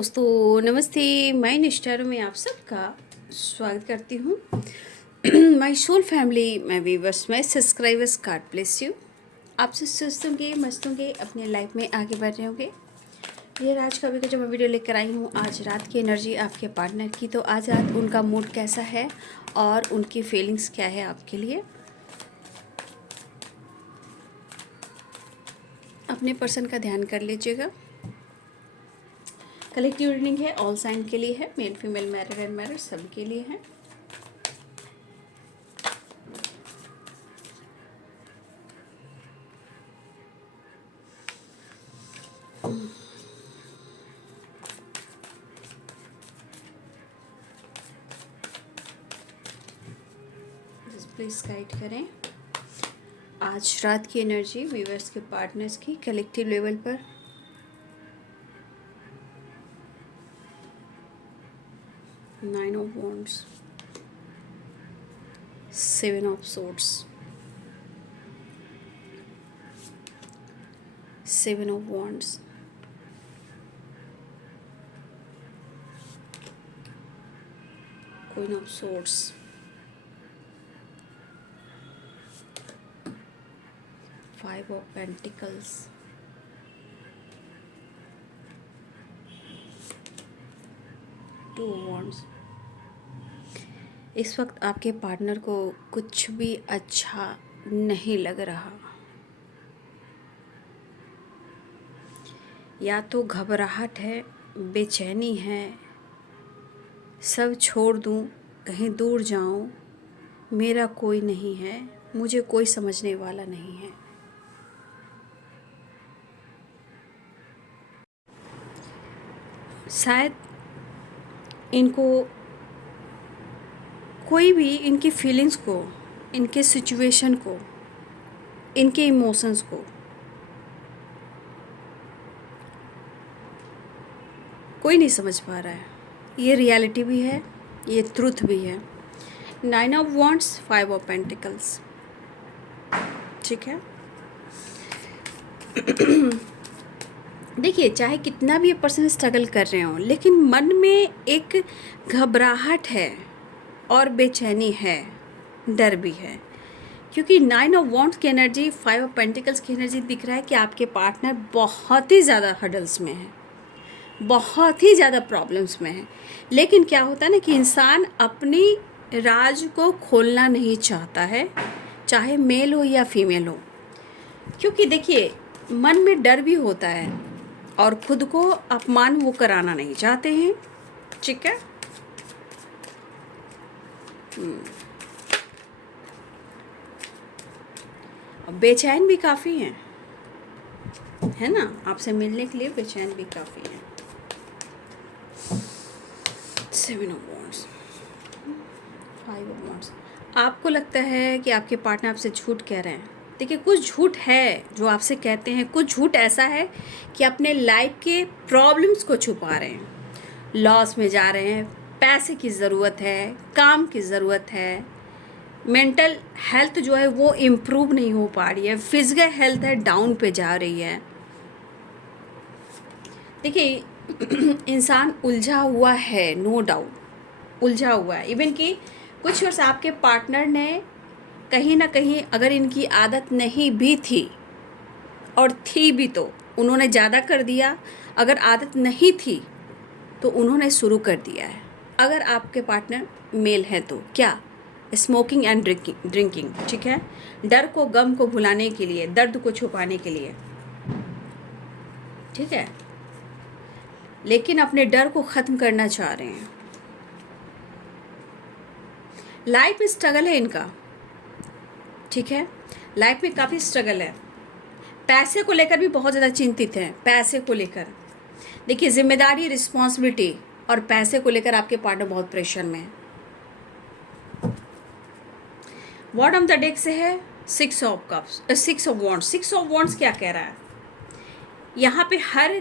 दोस्तों नमस्ते। मैं निष्ठा में आप सबका स्वागत करती हूँ। माय सोल फैमिली, मैं वीवर्स, मैं सब्सक्राइबर्स, गॉड ब्लेस यू। आप सब स्वस्थ होंगे, मस्त होंगे, अपने लाइफ में आगे बढ़ रहे होंगे। ये राज कवि का जो मैं वीडियो लेकर आई हूँ, आज रात की एनर्जी आपके पार्टनर की, तो आज रात उनका मूड कैसा है और उनकी फीलिंग्स क्या है आपके लिए। अपने पर्सन का ध्यान कर लीजिएगा। कलेक्टिव रीडिंग है, ऑल साइन के लिए है, male female married and married सब के लिए है। प्लीज गाइड करें आज रात की एनर्जी व्यूअर्स के पार्टनर्स की कलेक्टिव लेवल पर। Nine of wands, seven of swords, seven of wands, queen of swords, five of pentacles, two wands. इस वक्त आपके पार्टनर को कुछ भी अच्छा नहीं लग रहा। या तो घबराहट है, बेचैनी है, सब छोड़ दूं, कहीं दूर जाऊं, मेरा कोई नहीं है, मुझे कोई समझने वाला नहीं है। शायद इनको कोई भी इनकी फीलिंग्स को, इनके सिचुएशन को, इनके इमोशंस को कोई नहीं समझ पा रहा है। ये रियलिटी भी है, ये ट्रुथ भी है। Nine of wands, five of pentacles, ठीक है। देखिए, चाहे कितना भी ये पर्सन स्ट्रगल कर रहे हो, लेकिन मन में एक घबराहट है और बेचैनी है, डर भी है, क्योंकि नाइन ऑफ वॉन्ड्स की एनर्जी, फाइव ऑफ पेंटिकल्स की एनर्जी दिख रहा है कि आपके पार्टनर बहुत ही ज़्यादा हर्डल्स में है, बहुत ही ज़्यादा प्रॉब्लम्स में है। लेकिन क्या होता है ना कि इंसान अपनी राज को खोलना नहीं चाहता है, चाहे मेल हो या फीमेल हो, क्योंकि देखिए मन में डर भी होता है और खुद को अपमान वो कराना नहीं चाहते हैं, ठीक है। बेचैन भी काफ़ी हैं, है ना, आपसे मिलने के लिए बेचैन भी काफ़ी हैं। Seven of wands, five of wands. आपको लगता है कि आपके पार्टनर आपसे झूठ कह रहे हैं। देखिए, कुछ झूठ है जो आपसे कहते हैं, कुछ झूठ ऐसा है कि अपने लाइफ के प्रॉब्लम्स को छुपा रहे हैं, लॉस में जा रहे हैं, पैसे की ज़रूरत है, काम की ज़रूरत है, मेंटल हेल्थ जो है वो इम्प्रूव नहीं हो पा रही है, फिजिकल हेल्थ है डाउन पे जा रही है। देखिए, इंसान उलझा हुआ है, नो डाउट उलझा हुआ है। इवन कि कुछ वर्ष आपके पार्टनर ने कहीं ना कहीं, अगर इनकी आदत नहीं भी थी और थी भी तो उन्होंने ज़्यादा कर दिया, अगर आदत नहीं थी तो उन्होंने शुरू कर दिया है। अगर आपके पार्टनर मेल है तो क्या, स्मोकिंग एंड ड्रिंकिंग, ठीक है, डर को, गम को भुलाने के लिए, दर्द को छुपाने के लिए, ठीक है, लेकिन अपने डर को ख़त्म करना चाह रहे हैं। लाइफ में स्ट्रगल है इनका, ठीक है, लाइफ में काफ़ी स्ट्रगल है। पैसे को लेकर भी बहुत ज़्यादा चिंतित हैं, पैसे को लेकर। देखिए, जिम्मेदारी, रिस्पॉन्सिबिलिटी और पैसे को लेकर आपके पार्टनर बहुत प्रेशर में है। बॉटम द डेक से है six of cups, six of wands. Six of wands क्या कह रहा है यहाँ पे? हर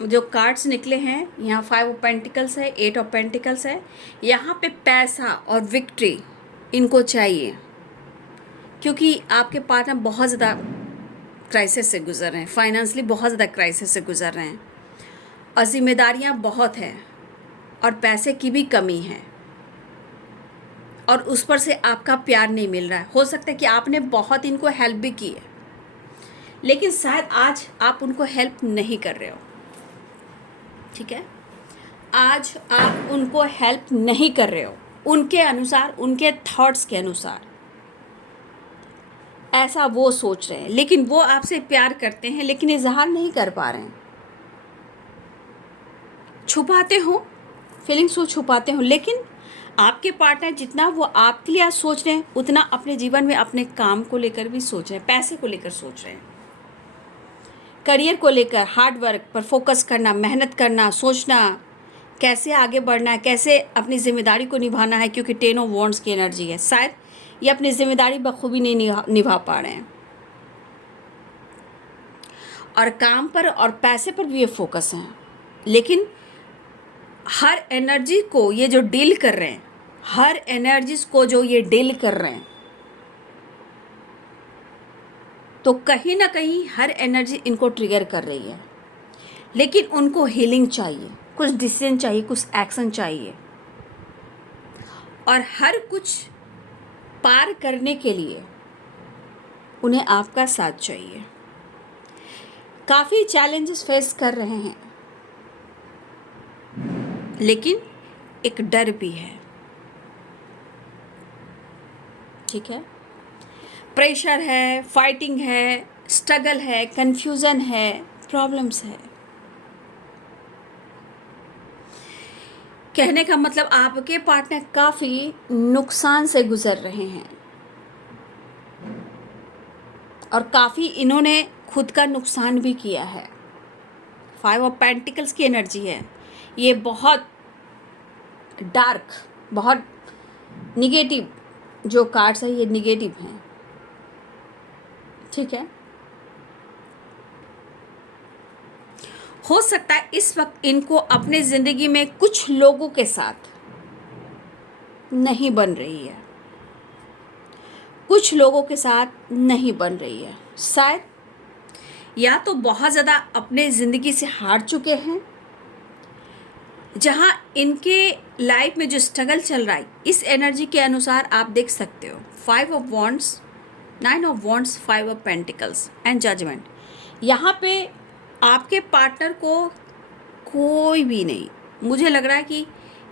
जो कार्ड्स निकले हैं यहाँ, फाइव ऑफ पेंटिकल्स है, एट ऑफ पेंटिकल्स है, यहाँ पे पैसा और विक्ट्री इनको चाहिए, क्योंकि आपके पार्टनर बहुत ज़्यादा क्राइसिस से गुजर रहे हैं, फाइनेंशियली बहुत ज़्यादा क्राइसिस से गुजर रहे हैं। और जिम्मेदारियां बहुत हैं और पैसे की भी कमी है और उस पर से आपका प्यार नहीं मिल रहा है। हो सकता है कि आपने बहुत इनको हेल्प भी की है, लेकिन शायद आज आप उनको हेल्प नहीं कर रहे हो। ठीक है, आज आप उनको हेल्प नहीं कर रहे हो उनके अनुसार, उनके थॉट्स के अनुसार। ऐसा वो सोच रहे हैं, लेकिन वो आपसे प्यार करते हैं लेकिन इजहार नहीं कर पा रहे हैं। छुपाते हो फीलिंग्स को, छुपाते हो, लेकिन आपके पार्टनर जितना वो आपके लिए आज सोच रहे हैं उतना अपने जीवन में अपने काम को लेकर भी सोच रहे हैं, पैसे को लेकर सोच रहे हैं, करियर को लेकर, हार्ड वर्क पर फोकस करना, मेहनत करना, सोचना कैसे आगे बढ़ना है, कैसे अपनी जिम्मेदारी को निभाना है, क्योंकि 10 ऑफ वॉन्ड्स की एनर्जी है। शायद ये अपनी जिम्मेदारी बखूबी नहीं निभा पा रहे हैं और काम पर और पैसे पर भी ये फोकस हैं, लेकिन हर एनर्जी को ये जो डील कर रहे हैं, हर एनर्जीज को जो ये डील कर रहे हैं, तो कहीं ना कहीं हर एनर्जी इनको ट्रिगर कर रही है, लेकिन उनको हीलिंग चाहिए, कुछ डिसीजन चाहिए, कुछ एक्शन चाहिए, और हर कुछ पार करने के लिए उन्हें आपका साथ चाहिए। काफ़ी चैलेंजेस फेस कर रहे हैं, लेकिन एक डर भी है। ठीक है, प्रेशर है, फाइटिंग है, स्ट्रगल है, कंफ्यूजन है, प्रॉब्लम्स है। कहने का मतलब आपके पार्टनर काफ़ी नुकसान से गुजर रहे हैं और काफ़ी इन्होंने खुद का नुकसान भी किया है। 5 ऑफ पेंटिकल्स की एनर्जी है, ये बहुत डार्क, बहुत निगेटिव जो कार्ड्स है, ये निगेटिव हैं। ठीक है, हो सकता है इस वक्त इनको अपने ज़िंदगी में कुछ लोगों के साथ नहीं बन रही है, कुछ लोगों के साथ नहीं बन रही है। शायद या तो बहुत ज़्यादा अपने ज़िंदगी से हार चुके हैं, जहाँ इनके लाइफ में जो स्ट्रगल चल रहा है, इस एनर्जी के अनुसार आप देख सकते हो 5 of wands, 9 of wands, 5 of pentacles and judgement. यहाँ पे आपके पार्टनर को कोई भी नहीं, मुझे लग रहा है कि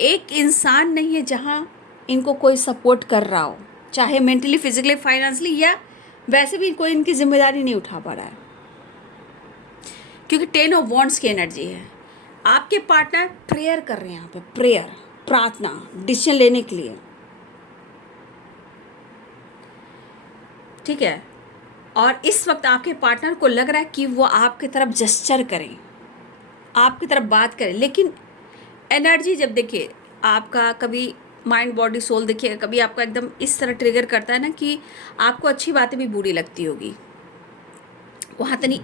एक इंसान नहीं है जहाँ इनको कोई सपोर्ट कर रहा हो, चाहे मेंटली, फिजिकली, फाइनेंशियली, या वैसे भी कोई इनकी जिम्मेदारी नहीं उठा पा रहा है, क्योंकि 10 ऑफ वॉन्ड्स की एनर्जी है। आपके पार्टनर प्रेयर कर रहे हैं यहाँ पे, प्रेयर, प्रार्थना, डिसीजन लेने के लिए। ठीक है, और इस वक्त आपके पार्टनर को लग रहा है कि वो आपकी तरफ जेस्चर करें, आपकी तरफ बात करें, लेकिन एनर्जी जब देखिए आपका कभी माइंड बॉडी सोल देखिए, कभी आपका एकदम इस तरह ट्रिगर करता है ना कि आपको अच्छी बातें भी बुरी लगती होगी। वहाँ तो नहीं,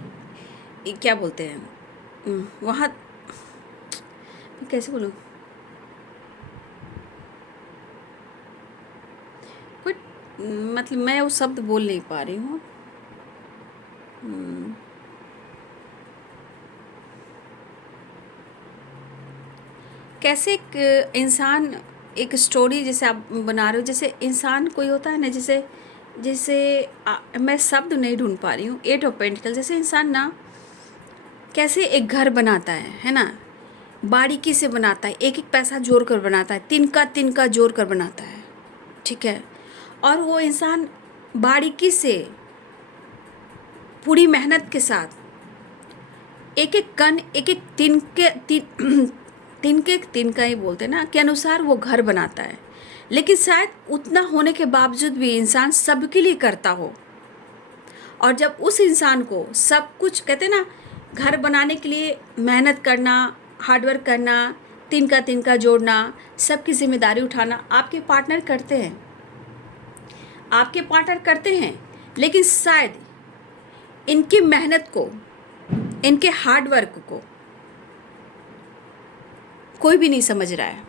क्या बोलते हैं वहाँ, कैसे बोलूँ, कोई मतलब मैं वो शब्द बोल नहीं पा रही हूँ। कैसे एक इंसान, एक स्टोरी जैसे आप बना रहे हो, जैसे इंसान कोई होता है ना, जैसे जैसे मैं शब्द नहीं ढूंढ पा रही हूँ। 8 ऑफ पेंटिकल, जैसे इंसान ना कैसे एक घर बनाता है ना, बारीकी से बनाता है, एक एक पैसा जोड़ कर बनाता है, तिनका जोड़ कर बनाता है। ठीक है, और वो इंसान बारीकी से, पूरी मेहनत के साथ एक एक कण, एक एक तिनका ही बोलते हैं ना, के अनुसार वो घर बनाता है। लेकिन शायद उतना होने के बावजूद भी इंसान सबके लिए करता हो, और जब उस इंसान को सब कुछ, कहते हैं ना, घर बनाने के लिए मेहनत करना, हार्डवर्क करना, तिनका जोड़ना, सबकी जिम्मेदारी उठाना आपके पार्टनर करते हैं, आपके पार्टनर करते हैं, लेकिन शायद इनकी मेहनत को, इनके हार्डवर्क को कोई भी नहीं समझ रहा है।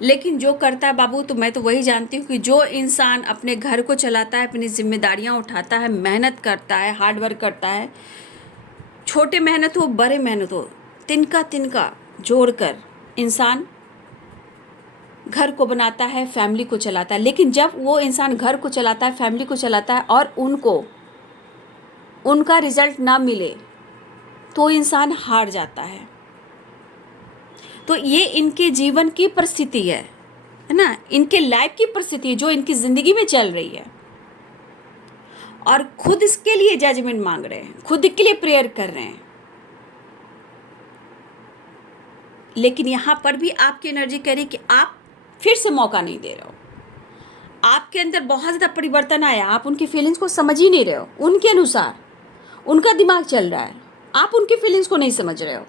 लेकिन जो करता है बाबू, तो मैं तो वही जानती हूँ कि जो इंसान अपने घर को चलाता है, अपनी जिम्मेदारियाँ उठाता है, मेहनत करता है, हार्ड वर्क करता है, छोटे मेहनत हो बड़े मेहनत हो, तिनका तिनका जोड़कर इंसान घर को बनाता है, फैमिली को चलाता है। लेकिन जब वो इंसान घर को चलाता है, फैमिली को चलाता है और उनको उनका रिजल्ट ना मिले तो इंसान हार जाता है। तो ये इनके जीवन की परिस्थिति है ना, इनके लाइफ की परिस्थिति है जो इनकी ज़िंदगी में चल रही है, और खुद इसके लिए जजमेंट मांग रहे हैं, खुद के लिए प्रेयर कर रहे हैं। लेकिन यहाँ पर भी आपकी एनर्जी कह रही कि आप फिर से मौका नहीं दे रहे हो। आपके अंदर बहुत ज़्यादा परिवर्तन आया, आप उनकी फीलिंग्स को समझ ही नहीं रहे हो। उनके अनुसार उनका दिमाग चल रहा है, आप उनकी फीलिंग्स को नहीं समझ रहे हो।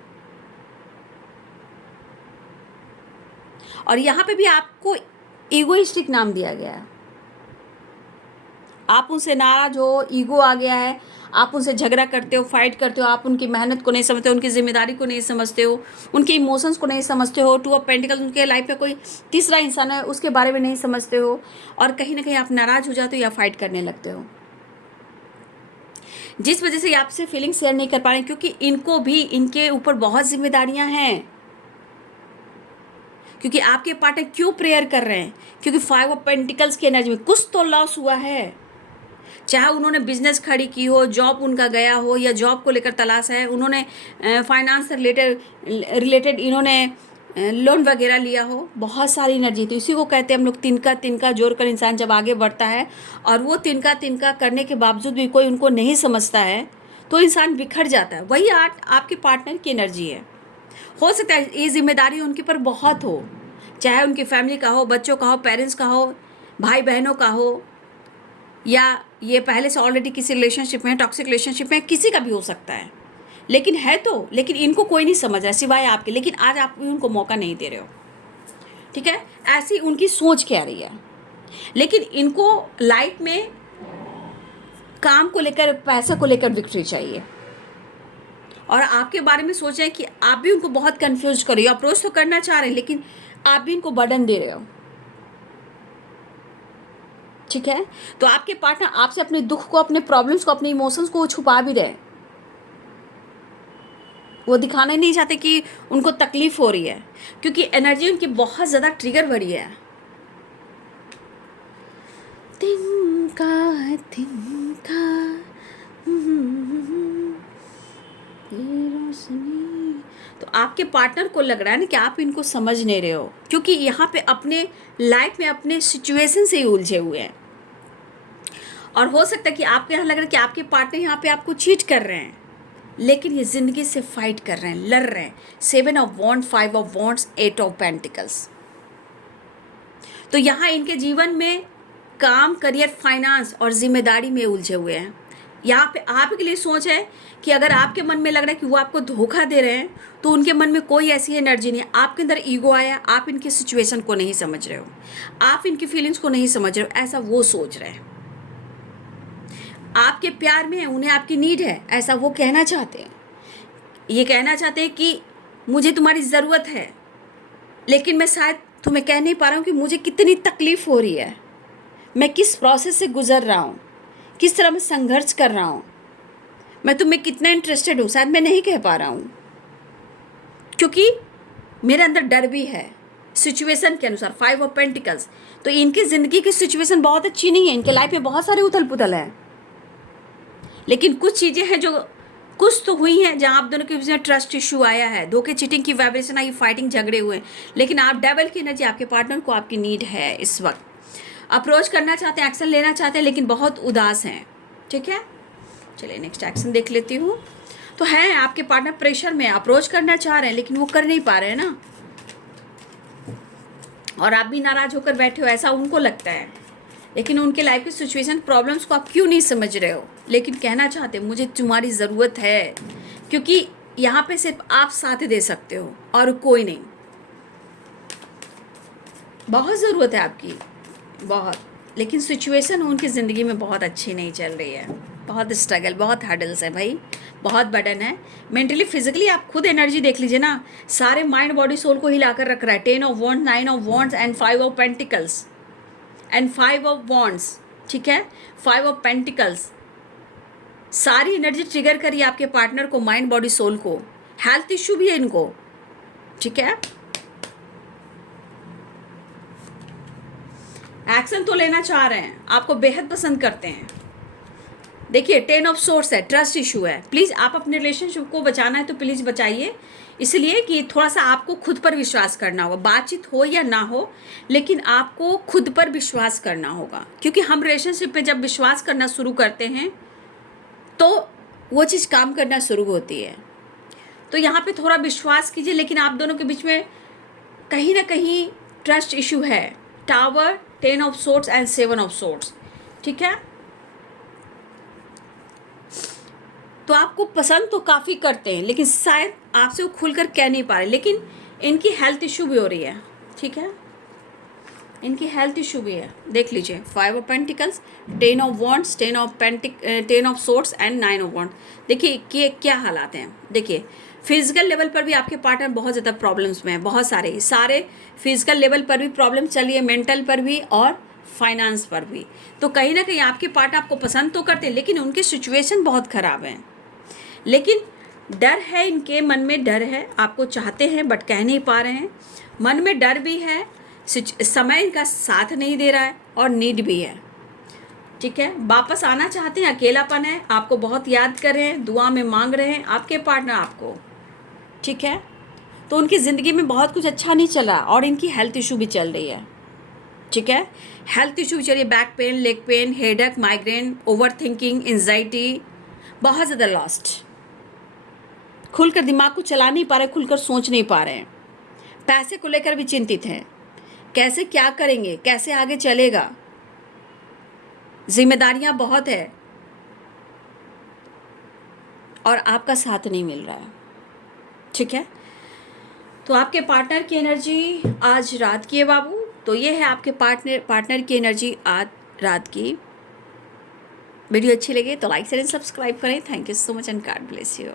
और यहाँ पे भी आपको ईगोइस्टिक नाम दिया गया है। आप उनसे नाराज हो, ईगो आ गया है, आप उनसे झगड़ा करते हो, फाइट करते हो, आप उनकी मेहनत को नहीं समझते हो, उनकी जिम्मेदारी को नहीं समझते हो, उनके इमोशंस को नहीं समझते हो। टू ऑफ पेंटिकल्स, उनके लाइफ में कोई तीसरा इंसान है उसके बारे में नहीं समझते हो, और कहीं ना कहीं आप नाराज हो जाते हो या फाइट करने लगते हो, जिस वजह से आपसे फीलिंग शेयर नहीं कर पा रहे हैं। क्योंकि इनको भी इनके ऊपर बहुत जिम्मेदारियां हैं। क्योंकि आपके पार्टनर क्यों प्रेयर कर रहे हैं? क्योंकि 5 ऑफ पेंटिकल्स की एनर्जी में कुछ तो लॉस हुआ है। चाहे उन्होंने बिजनेस खड़ी की हो, जॉब उनका गया हो, या जॉब को लेकर तलाश है, उन्होंने फाइनेंस से रिलेटेड इन्होंने लोन वगैरह लिया हो, बहुत सारी एनर्जी। तो इसी को कहते हैं हम लोग तिनका तिनका जोड़कर इंसान जब आगे बढ़ता है, और वो तिनका तिनका करने के बावजूद भी कोई उनको नहीं समझता है तो इंसान बिखर जाता है। वही आपके पार्टनर की एनर्जी है। हो सकता है ये जिम्मेदारी उनके पर बहुत हो, चाहे उनकी फैमिली का हो, बच्चों का हो, पेरेंट्स का हो, भाई बहनों का हो, या ये पहले से ऑलरेडी किसी रिलेशनशिप में, टॉक्सिक रिलेशनशिप में, किसी का भी हो सकता है। लेकिन है तो, लेकिन इनको कोई नहीं समझ रहा सिवाय आपके। लेकिन आज आप भी उनको मौका नहीं दे रहे हो, ठीक है? ऐसी उनकी सोच कह रही है। लेकिन इनको लाइफ में काम को लेकर, पैसा को लेकर विक्ट्री चाहिए, और आपके बारे में सोच रहे हैं कि आप भी उनको बहुत कंफ्यूज कर रही हो। अप्रोच तो करना चाह रहे हैं लेकिन आप भी इनको बर्डन दे रहे हो, ठीक है? तो आपके पार्टनर आपसे अपने दुख को, अपने प्रॉब्लम्स को, अपने इमोशंस को छुपा भी रहे। वो दिखाना नहीं चाहते कि उनको तकलीफ हो रही है, क्योंकि एनर्जी उनकी बहुत ज़्यादा ट्रिगर भरी है। तिनका तिनका रोशनी। तो आपके पार्टनर को लग रहा है ना कि आप इनको समझ नहीं रहे हो, क्योंकि यहाँ पे अपने लाइफ में अपने सिचुएशन से ही उलझे हुए हैं। और हो सकता है कि आपको यहाँ लग रहा है कि आपके पार्टनर यहाँ पे आपको चीट कर रहे हैं, लेकिन ये ज़िंदगी से फाइट कर रहे हैं, लड़ रहे हैं। 7 of wands, 5 of wands, 8 of pentacles. तो यहाँ इनके जीवन में काम, करियर, फाइनेंस और जिम्मेदारी में उलझे हुए हैं। यहाँ पे आपके लिए सोच है कि अगर आपके मन में लग रहा है कि वो आपको धोखा दे रहे हैं, तो उनके मन में कोई ऐसी एनर्जी नहीं है। आपके अंदर ईगो आया, आप इनकी सिचुएशन को नहीं समझ रहे हो, आप इनकी फीलिंग्स को नहीं समझ रहे हो, ऐसा वो सोच रहे हैं। आपके प्यार में है, उन्हें आपकी नीड है, ऐसा वो कहना चाहते हैं। ये कहना चाहते हैं कि मुझे तुम्हारी ज़रूरत है, लेकिन मैं शायद तुम्हें कह नहीं पा रहा हूँ कि मुझे कितनी तकलीफ़ हो रही है, मैं किस प्रोसेस से गुजर रहा हूँ, किस तरह मैं संघर्ष कर रहा हूँ, मैं तुम्हें कितना इंटरेस्टेड हूँ, शायद मैं नहीं कह पा रहा हूँ, क्योंकि मेरे अंदर डर भी है सिचुएशन के अनुसार। 5 ऑफ पेंटिकल्स। तो इनकी ज़िंदगी की सिचुएशन बहुत अच्छी नहीं है, इनके लाइफ में बहुत सारे उथल पुथल है, लेकिन कुछ चीज़ें हैं जो कुछ तो हुई हैं जहाँ आप दोनों के बीच में ट्रस्ट इशू आया है, धोखे, चीटिंग की वाइब्रेशन आई, फाइटिंग, झगड़े हुए। लेकिन आप डेविल की एनर्जी, आपके पार्टनर को आपकी नीड है इस वक्त। अप्रोच करना चाहते हैं, एक्शन लेना चाहते हैं, लेकिन बहुत उदास हैं, ठीक है? चलिए नेक्स्ट एक्शन देख लेती हूँ। तो है आपके पार्टनर प्रेशर में, अप्रोच करना चाह रहे हैं लेकिन वो कर नहीं पा रहे हैं ना, और आप भी नाराज होकर बैठे हो, ऐसा उनको लगता है। लेकिन उनके लाइफ की सिचुएशन, प्रॉब्लम्स को आप क्यों नहीं समझ रहे हो, लेकिन कहना चाहते हैं मुझे तुम्हारी ज़रूरत है, क्योंकि यहाँ पे सिर्फ आप साथ दे सकते हो और कोई नहीं। बहुत ज़रूरत है आपकी, बहुत। लेकिन सिचुएशन उनकी ज़िंदगी में बहुत अच्छी नहीं चल रही है, बहुत स्ट्रगल, बहुत हर्डल्स है भाई, बहुत बर्डन है। मेंटली, फिजिकली आप खुद एनर्जी देख लीजिए ना, सारे माइंड, बॉडी, सोल को हिला कर रख रहा है। 10 of wands, 9 of wands and 5 of pentacles and 5 of wands, ठीक है? 5 ऑफ पेंटिकल्स, सारी एनर्जी ट्रिगर करिए आपके पार्टनर को, माइंड बॉडी सोल को। हेल्थ इश्यू भी है इनको, ठीक है। एक्शन तो लेना चाह रहे हैं, आपको बेहद पसंद करते हैं। देखिए 10 ऑफ सोर्स है, ट्रस्ट इशू है। प्लीज़ आप अपने रिलेशनशिप को बचाना है तो प्लीज़ बचाइए, इसलिए कि थोड़ा सा आपको खुद पर विश्वास करना होगा। बातचीत हो या ना हो, लेकिन आपको खुद पर विश्वास करना होगा, क्योंकि हम रिलेशनशिप पे जब विश्वास करना शुरू करते हैं तो वो चीज़ काम करना शुरू होती है। तो यहाँ पे थोड़ा विश्वास कीजिए, लेकिन आप दोनों के बीच में कहीं ना कहीं ट्रस्ट इशू है। Tower, 10 of swords and 7 of sorts, ठीक है। तो आपको पसंद तो काफ़ी करते हैं, लेकिन शायद आपसे वो खुलकर कह नहीं पा रहे। लेकिन इनकी हेल्थ इशू भी हो रही है, ठीक है, इनकी हेल्थ इशू भी है। देख लीजिए 5 of pentacles, 10 of wands, 10 of swords and 9 of wand. देखिए क्या हालात हैं। देखिए फिजिकल लेवल पर भी आपके पार्टनर बहुत ज़्यादा प्रॉब्लम्स में है, बहुत सारे फिजिकल लेवल पर भी प्रॉब्लम चलिए, मेंटल पर भी और फाइनेंस पर भी। तो कहीं ना कहीं आपके पार्टनर आपको पसंद तो करते हैं, लेकिन उनकी सिचुएशन बहुत ख़राब है। लेकिन डर है, इनके मन में डर है, आपको चाहते हैं बट कह नहीं पा रहे हैं। मन में डर भी है, समय इनका साथ नहीं दे रहा है और नीड भी है, ठीक है। वापस आना चाहते हैं, अकेलापन है, आपको बहुत याद कर रहे हैं, दुआ में मांग रहे हैं आपके पार्टनर आपको, ठीक है। तो उनकी ज़िंदगी में बहुत कुछ अच्छा नहीं चला और इनकी हेल्थ इशू भी चल रही है, ठीक है। हेल्थ इशू भी चलिए, back pain, leg pain, headache, migraine, over thinking, anxiety, बहुत ज़्यादा लॉस्ट, खुलकर दिमाग को चला नहीं पा रहे, खुलकर सोच नहीं पा रहे हैं। पैसे को लेकर भी चिंतित हैं, कैसे क्या करेंगे, कैसे आगे चलेगा, जिम्मेदारियां बहुत है और आपका साथ नहीं मिल रहा है, ठीक है। तो आपके पार्टनर की एनर्जी आज रात की है बाबू। तो ये है आपके पार्टनर की एनर्जी आज रात की। वीडियो अच्छी लगे तो लाइक शेयर एंड सब्सक्राइब करें। Thank you so much and God bless you.